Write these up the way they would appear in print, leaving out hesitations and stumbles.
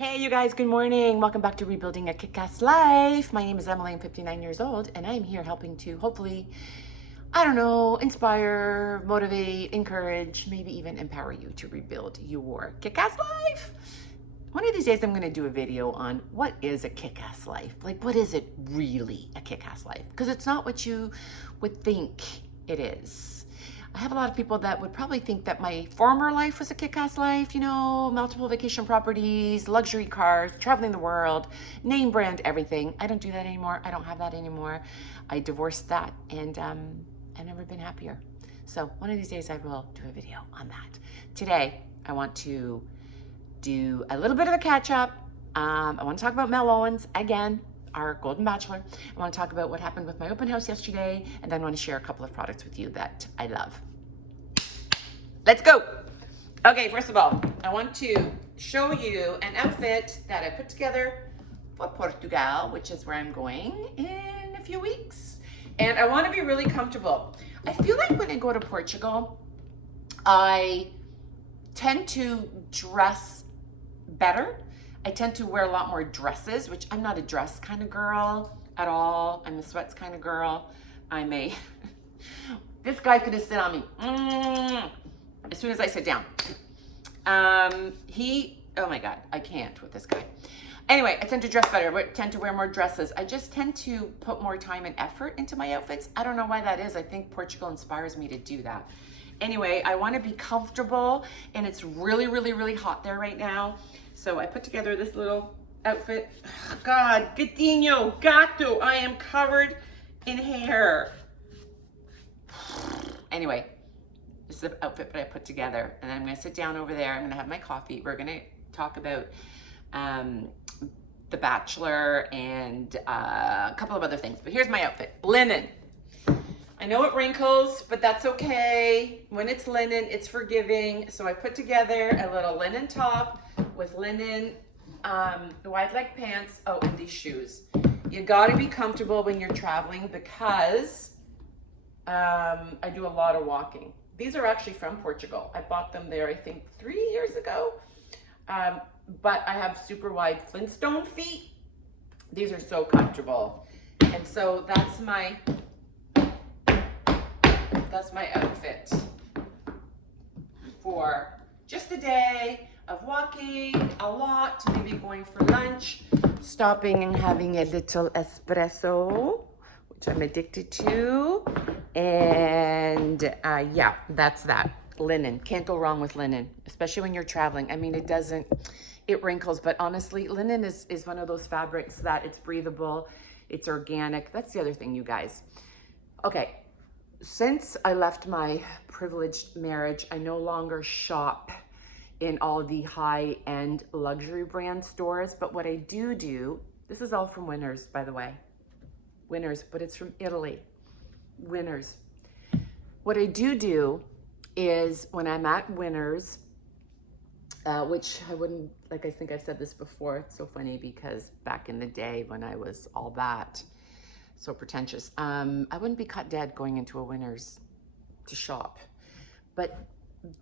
Hey you guys, good morning. Welcome back to Rebuilding a Kick-Ass Life. My name is Emily, I'm 59 years old, and I'm here helping to hopefully, I don't know, inspire, motivate, encourage, maybe even empower you to rebuild your kick-ass life. One of these days I'm going to do a video on what is a kick-ass life. Like, what is it really, a kick-ass life? Because it's not what you would think it is. I have a lot of people that would probably think that my former life was a kick-ass life, you know, multiple vacation properties, luxury cars, traveling the world, name brand, everything. I don't do that anymore. I don't have that anymore. I divorced that and I've never been happier. So one of these days I will do a video on that. Today, I want to do a little bit of a catch up. I want to talk about Mel Owens again, our Golden Bachelor. I want to talk about what happened with my open house yesterday, and then I want to share a couple of products with you that I love. Let's go. Okay, first of all, I want to show you an outfit that I put together for Portugal, which is where I'm going in a few weeks. And I want to be really comfortable. I feel like when I go to Portugal, I tend to dress better. I tend to wear a lot more dresses, which I'm not a dress kind of girl at all. I'm a sweats kind of girl. I'm a, this guy could have sit on me as soon as I sit down. Oh my God, I can't with this guy. Anyway, I tend to dress better, but tend to wear more dresses. I just tend to put more time and effort into my outfits. I don't know why that is. I think Portugal inspires me to do that. Anyway, I want to be comfortable, and it's really, really, really hot there right now. So I put together this little outfit. God, gatinho, gato, I am covered in hair. Anyway, this is the outfit that I put together, and I'm going to sit down over there. I'm going to have my coffee. We're going to talk about The Bachelor and a couple of other things. But here's my outfit. Linen. I know it wrinkles, but that's okay. When it's linen, it's forgiving. So I put together a little linen top with linen wide leg pants. Oh, and these shoes. You gotta be comfortable when you're traveling because I do a lot of walking. These are actually from Portugal. I bought them there, I think 3 years ago. But I have super wide Flintstone feet. These are so comfortable. And so that's my outfit for just a day of walking a lot, maybe going for lunch, stopping and having a little espresso, which I'm addicted to. And yeah, that's that. Linen. Can't go wrong with linen, especially when you're traveling. I mean, it wrinkles, but honestly, linen is one of those fabrics that it's breathable, it's organic. That's the other thing, you guys. Okay. Since I left my privileged marriage, I no longer shop in all the high-end luxury brand stores, but what I do, this is all from Winners, by the way. Winners, but it's from Italy. Winners. What I do is when I'm at Winners, which I wouldn't, like I think I've said this before, it's so funny because back in the day when I was all that, so pretentious. I wouldn't be caught dead going into a Winners to shop. But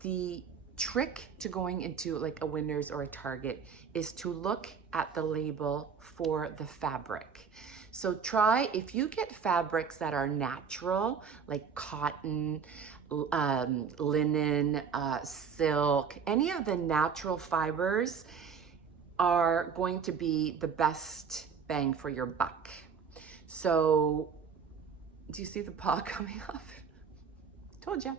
the trick to going into like a Winners or a Target is to look at the label for the fabric. So try, if you get fabrics that are natural, like cotton, linen, silk, any of the natural fibers are going to be the best bang for your buck. So, do you see the paw coming off? Told you.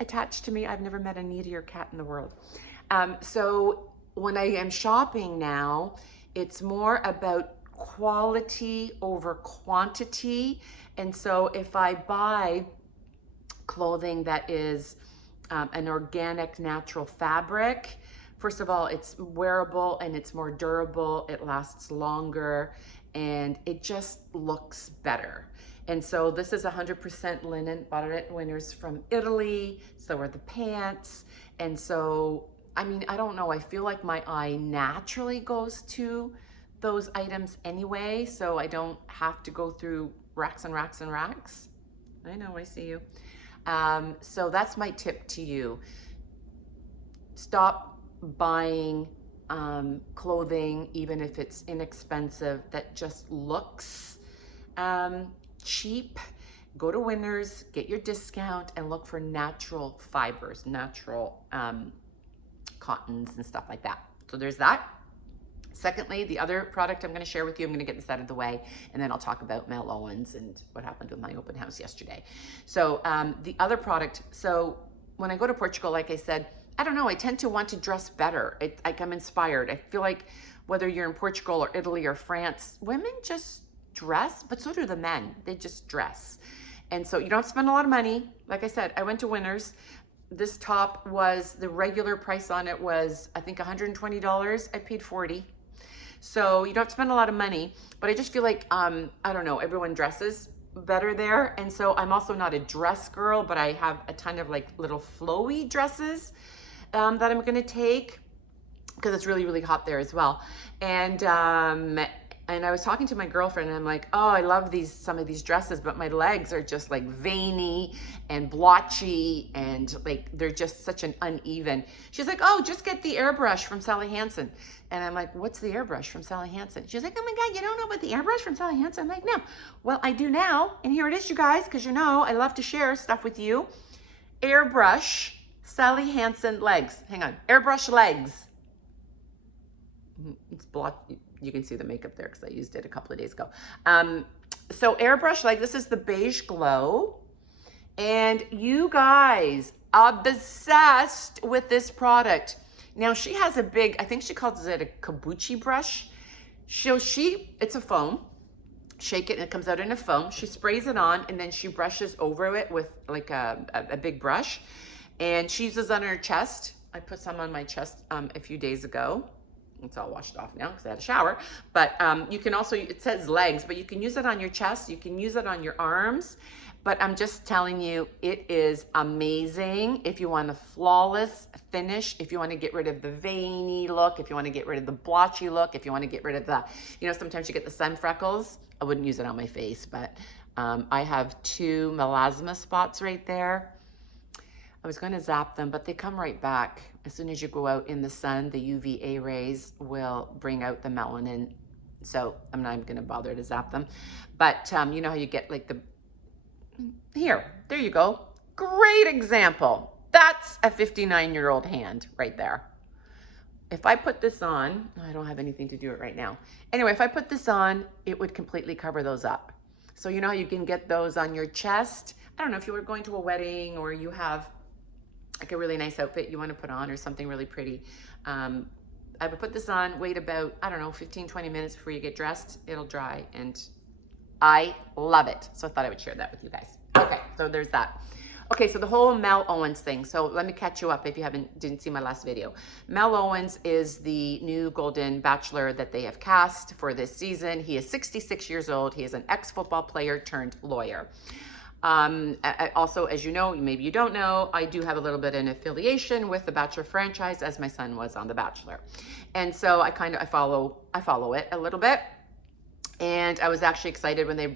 Attached to me, I've never met a needier cat in the world. So, when I am shopping now, it's more about quality over quantity. And so, if I buy clothing that is an organic, natural fabric, first of all, it's wearable and it's more durable, it lasts longer, and it just looks better. And so this is 100% linen, bought it at Winners from Italy, so are the pants. And so, I mean, I don't know, I feel like my eye naturally goes to those items anyway, so I don't have to go through racks and racks and racks. I know, I see you. So that's my tip to you. Stop buying clothing, even if it's inexpensive, that just looks cheap, go to Winners, get your discount, and look for natural fibers, natural cottons and stuff like that. So there's that. Secondly, the other product I'm going to share with you, I'm going to get this out of the way, and then I'll talk about Mel Owens and what happened with my open house yesterday. So the other product, so when I go to Portugal, like I said, I don't know, I tend to want to dress better. Like I'm inspired. I feel like whether you're in Portugal or Italy or France, women just dress, but so do the men. They just dress. And so you don't have to spend a lot of money. Like I said, I went to Winners. This top was, the regular price on it was, I think $120. I paid $40. So you don't have to spend a lot of money, but I just feel like, I don't know, everyone dresses better there. And so I'm also not a dress girl, but I have a ton of like little flowy dresses that I'm going to take because it's really, really hot there as well. And I was talking to my girlfriend and I'm like, oh, I love some of these dresses, but my legs are just like veiny and blotchy and like, they're just such an uneven. She's like, oh, just get the airbrush from Sally Hansen. And I'm like, what's the airbrush from Sally Hansen? She's like, oh my God, you don't know about the airbrush from Sally Hansen? I'm like, no. Well, I do now. And here it is, you guys, because you know, I love to share stuff with you. Airbrush, Sally Hansen legs. Hang on, airbrush legs. It's blotchy. You can see the makeup there because I used it a couple of days ago. So airbrush, like this is the beige glow. And you guys, obsessed with this product. Now she has a big, I think she calls it a kabuchi brush. It's a foam. Shake it and it comes out in a foam. She sprays it on and then she brushes over it with like a big brush. And she uses on her chest. I put some on my chest a few days ago. It's all washed off now because I had a shower. But you can also, it says legs, but you can use it on your chest. You can use it on your arms. But I'm just telling you, it is amazing. If you want a flawless finish, if you want to get rid of the veiny look, if you want to get rid of the blotchy look, if you want to get rid of the, you know, sometimes you get the sun freckles. I wouldn't use it on my face, but I have 2 melasma spots right there. I was going to zap them, but they come right back. As soon as you go out in the sun, the UVA rays will bring out the melanin. So I'm not even going to bother to zap them. But you know how you get like there you go. Great example. That's a 59-year-old hand right there. If I put this on, I don't have anything to do it right now. Anyway, if I put this on, it would completely cover those up. So you know how you can get those on your chest? I don't know if you were going to a wedding or you have like a really nice outfit you want to put on or something really pretty. I would put this on, wait about, I don't know, 15, 20 minutes before you get dressed. It'll dry and I love it. So I thought I would share that with you guys. Okay, so there's that. Okay, so the whole Mel Owens thing. So let me catch you up if you didn't see my last video. Mel Owens is the new Golden Bachelor that they have cast for this season. He is 66 years old. He is an ex-football player turned lawyer. Also, as you know, maybe you don't know, I do have a little bit of an affiliation with the Bachelor franchise as my son was on The Bachelor. And so I follow it a little bit. And I was actually excited when they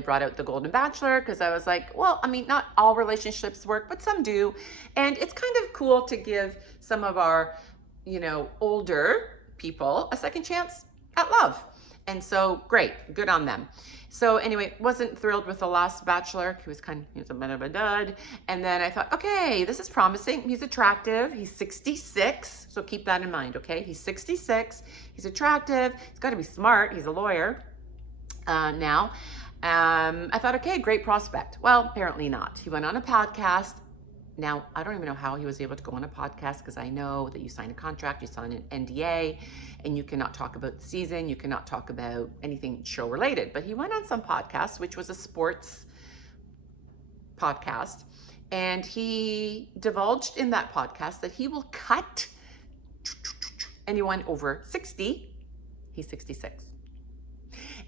brought out the Golden Bachelor because I was like, well, I mean, not all relationships work, but some do. And it's kind of cool to give some of our, you know, older people a second chance at love. And so great, good on them. So anyway, wasn't thrilled with the last Bachelor. He was a bit of a dud. And then I thought, okay, this is promising. He's attractive. He's 66. So keep that in mind, okay? He's 66. He's attractive. He's got to be smart. He's a lawyer now. I thought, okay, great prospect. Well, apparently not. He went on a podcast. Now, I don't even know how he was able to go on a podcast because I know that you sign a contract, you sign an NDA, and you cannot talk about the season, you cannot talk about anything show related. But he went on some podcasts, which was a sports podcast, and he divulged in that podcast that he will cut anyone over 60. He's 66.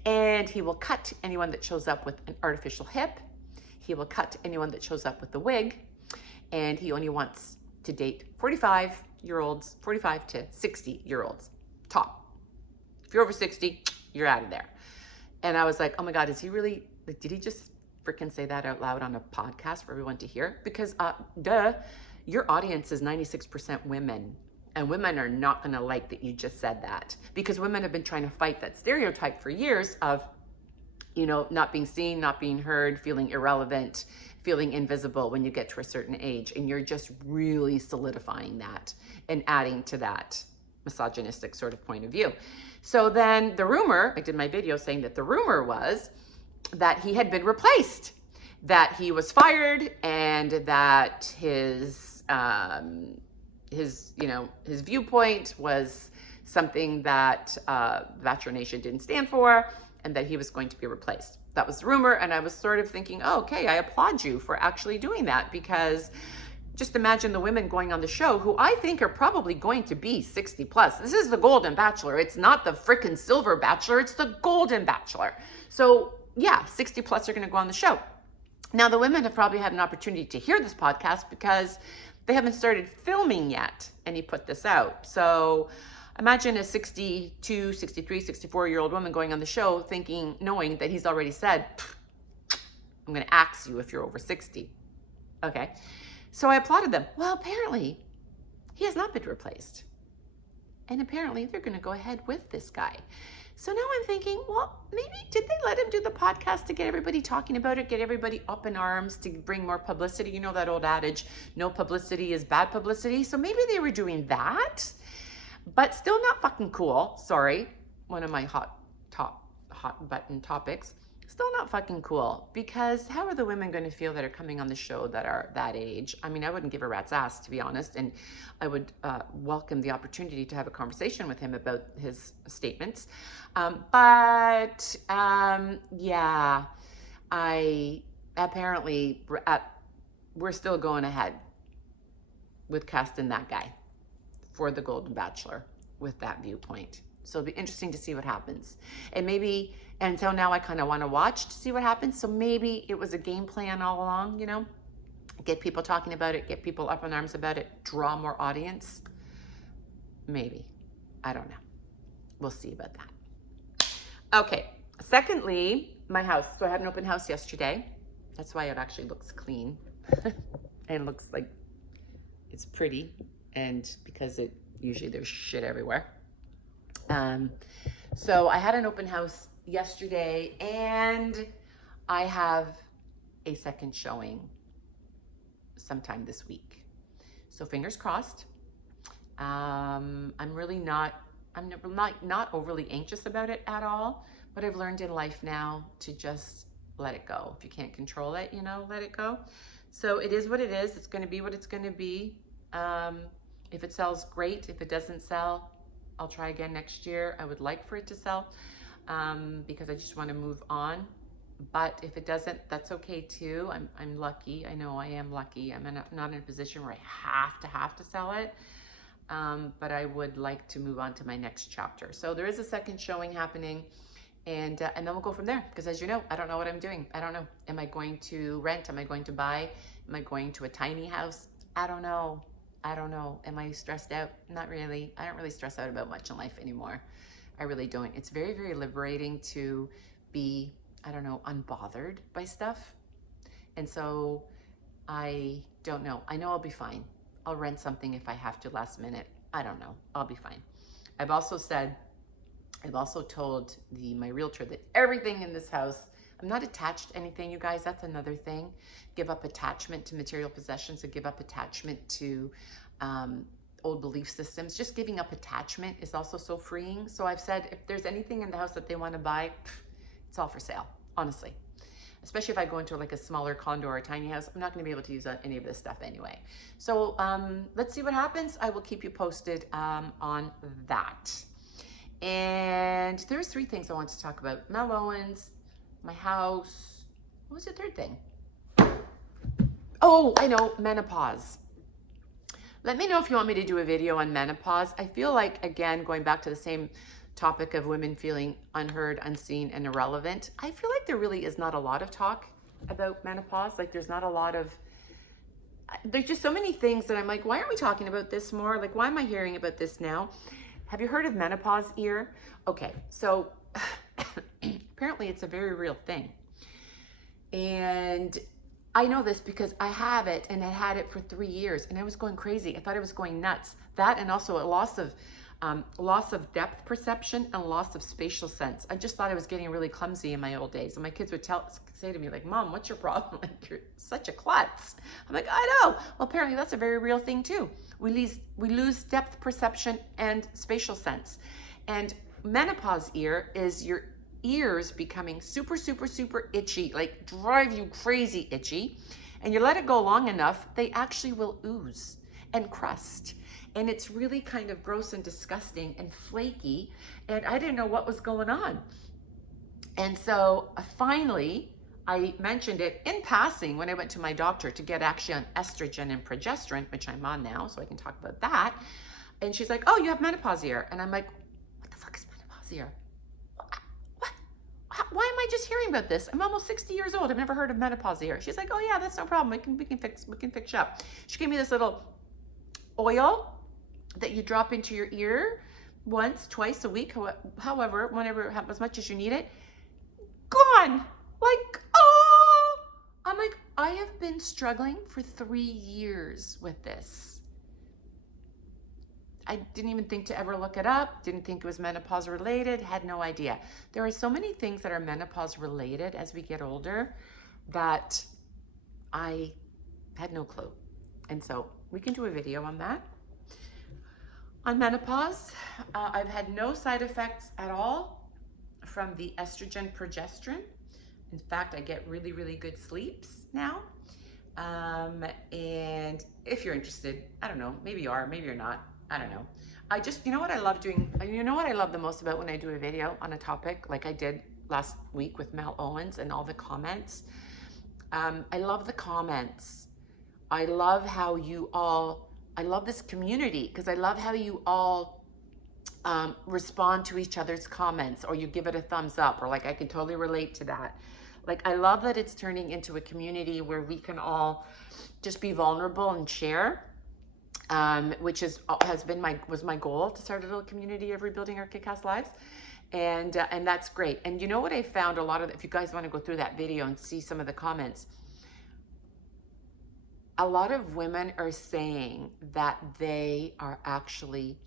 And he will cut anyone that shows up with an artificial hip. He will cut anyone that shows up with the wig. And he only wants to date 45-year-olds, 45 to 60-year-olds, top. If you're over 60, you're out of there. And I was like, oh my God, is he really, like, did he just freaking say that out loud on a podcast for everyone to hear? Because, duh, your audience is 96% women. And women are not going to like that you just said that, because women have been trying to fight that stereotype for years of, you know, not being seen, not being heard, feeling irrelevant, feeling invisible when you get to a certain age. And you're just really solidifying that and adding to that misogynistic sort of point of view. So then the rumor, I did my video saying that the rumor was that he had been replaced, that he was fired, and that his viewpoint was something that Bachelor Nation didn't stand for, and that he was going to be replaced. That was the rumor, and I was sort of thinking, oh, okay, I applaud you for actually doing that, because just imagine the women going on the show who I think are probably going to be 60 plus. This is the Golden Bachelor. It's not the frickin' Silver Bachelor. It's the Golden Bachelor. So yeah, 60 plus are going to go on the show. Now, the women have probably had an opportunity to hear this podcast because they haven't started filming yet, and he put this out. So imagine a 62, 63, 64-year-old woman going on the show thinking, knowing that he's already said, I'm going to axe you if you're over 60. Okay. So I applauded them. Well, apparently he has not been replaced. And apparently they're going to go ahead with this guy. So now I'm thinking, well, maybe did they let him do the podcast to get everybody talking about it, get everybody up in arms, to bring more publicity? You know that old adage, no publicity is bad publicity. So maybe they were doing that, but still not fucking cool. Sorry, one of my hot button topics. Still not fucking cool, because how are the women going to feel that are coming on the show that are that age? I mean, I wouldn't give a rat's ass, to be honest, and I would welcome the opportunity to have a conversation with him about his statements. Yeah, we're still going ahead with casting that guy for the Golden Bachelor with that viewpoint. So it'll be interesting to see what happens. And maybe, and so now I kind of want to watch to see what happens. So maybe it was a game plan all along, you know, get people talking about it, get people up in arms about it, draw more audience. Maybe. I don't know. We'll see about that. Okay. Secondly, my house. So I had an open house yesterday. That's why it actually looks clean and looks like it's pretty. And because usually there's shit everywhere. So I had an open house yesterday, and I have a second showing sometime this week. So fingers crossed. I'm not overly anxious about it at all, but I've learned in life now to just let it go. If you can't control it, you know, let it go. So it is what it is. It's going to be what it's going to be. If it sells, great. If it doesn't sell, I'll try again next year. I would like for it to sell because I just want to move on. But if it doesn't, that's okay too. I'm lucky. I know I am lucky. I'm not in a position where I have to sell it. But I would like to move on to my next chapter. So there is a second showing happening, and then we'll go from there. Because as you know, I don't know what I'm doing. I don't know. Am I going to rent? Am I going to buy? Am I going to a tiny house? I don't know. Am I stressed out? Not really. I don't really stress out about much in life anymore. I really don't. It's very, very liberating to be, I don't know, unbothered by stuff. And so I don't know. I know I'll be fine. I'll rent something if I have to last minute. I don't know. I'll be fine. I've also told my realtor that everything in this house, I'm not attached to anything, you guys. That's another thing. Give up attachment to material possessions and give up attachment to old belief systems. Just giving up attachment is also so freeing. So I've said, if there's anything in the house that they want to buy, it's all for sale, honestly. Especially if I go into like a smaller condo or a tiny house, I'm not going to be able to use any of this stuff anyway. So let's see what happens. I will keep you posted on that. And there's 3 things I want to talk about. Mel Owens, my house. What was the third thing? Oh, I know, menopause. Let me know if you want me to do a video on menopause. I feel like, again, going back to the same topic of women feeling unheard, unseen, and irrelevant, I feel like there really is not a lot of talk about menopause. Like there's just so many things that I'm like, why aren't we talking about this more? Like, why am I hearing about this now? Have you heard of menopause ear? Okay, so apparently it's a very real thing. And I know this because I have it and I had it for 3 years and I was going crazy. I thought I was going nuts. That and also a loss of depth perception and loss of spatial sense. I just thought I was getting really clumsy in my old days. And my kids would say to me like, Mom, what's your problem? Like, you're such a klutz. I'm like, I know. Well, apparently that's a very real thing too. We lose depth perception and spatial sense. And menopause ear is your ears becoming super, super, super itchy, like drive you crazy itchy. And you let it go long enough, they actually will ooze and crust. And it's really kind of gross and disgusting and flaky. And I didn't know what was going on. And so finally, I mentioned it in passing when I went to my doctor to get actually on estrogen and progesterone, which I'm on now, so I can talk about that. And she's like, oh, you have menopause ear. And I'm like, what the fuck is menopause ear? Why am I just hearing about this? I'm almost 60 years old. I've never heard of menopause ear. She's like, oh yeah, that's no problem. We can fix you up. She gave me this little oil that you drop into your ear once, twice a week, however, whenever, as much as you need it. Gone. Like, oh, I'm like, I have been struggling for 3 years with this. I didn't even think to ever look it up, didn't think it was menopause related, had no idea. There are so many things that are menopause related as we get older that I had no clue. And so we can do a video on that. On menopause, I've had no side effects at all from the estrogen progesterone. In fact, I get really, really good sleeps now. And if you're interested, I don't know, maybe you are, maybe you're not. I don't know. You know what I love doing? You know what I love the most about when I do a video on a topic like I did last week with Mel Owens and all the comments? I love the comments. I love how I love this community because I love how you all respond to each other's comments, or you give it a thumbs up, or like I can totally relate to that. Like, I love that it's turning into a community where we can all just be vulnerable and share. Which was my goal, to start a little community of rebuilding our kick-ass lives, and that's great. And you know what I found if you guys want to go through that video and see some of the comments, a lot of women are saying that they are actually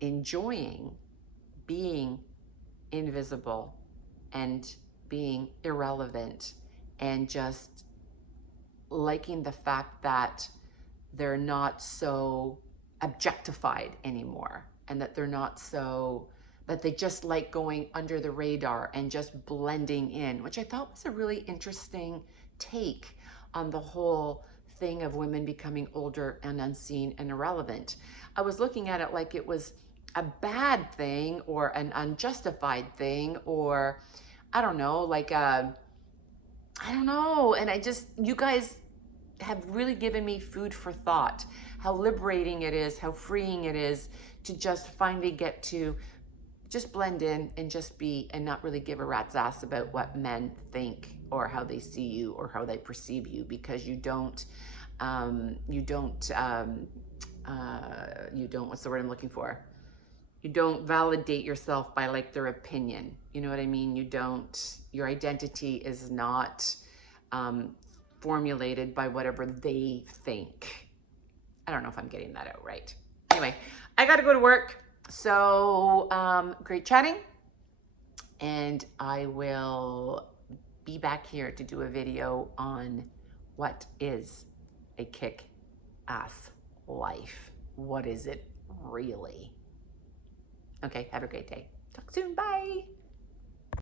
enjoying being invisible and being irrelevant and just liking the fact that they're not so objectified anymore, and that that they just like going under the radar and just blending in, which I thought was a really interesting take on the whole thing of women becoming older and unseen and irrelevant. I was looking at it like it was a bad thing or an unjustified thing, or I don't know, I don't know. And you guys have really given me food for thought, how liberating it is, how freeing it is to just finally get to just blend in and just be, and not really give a rat's ass about what men think or how they see you or how they perceive you, because you don't, what's the word I'm looking for? You don't validate yourself by like their opinion. You know what I mean? Your identity is not, formulated by whatever they think. I don't know if I'm getting that out right. Anyway, I got to go to work. So great chatting. And I will be back here to do a video on what is a kick-ass life. What is it really? Okay, have a great day. Talk soon. Bye.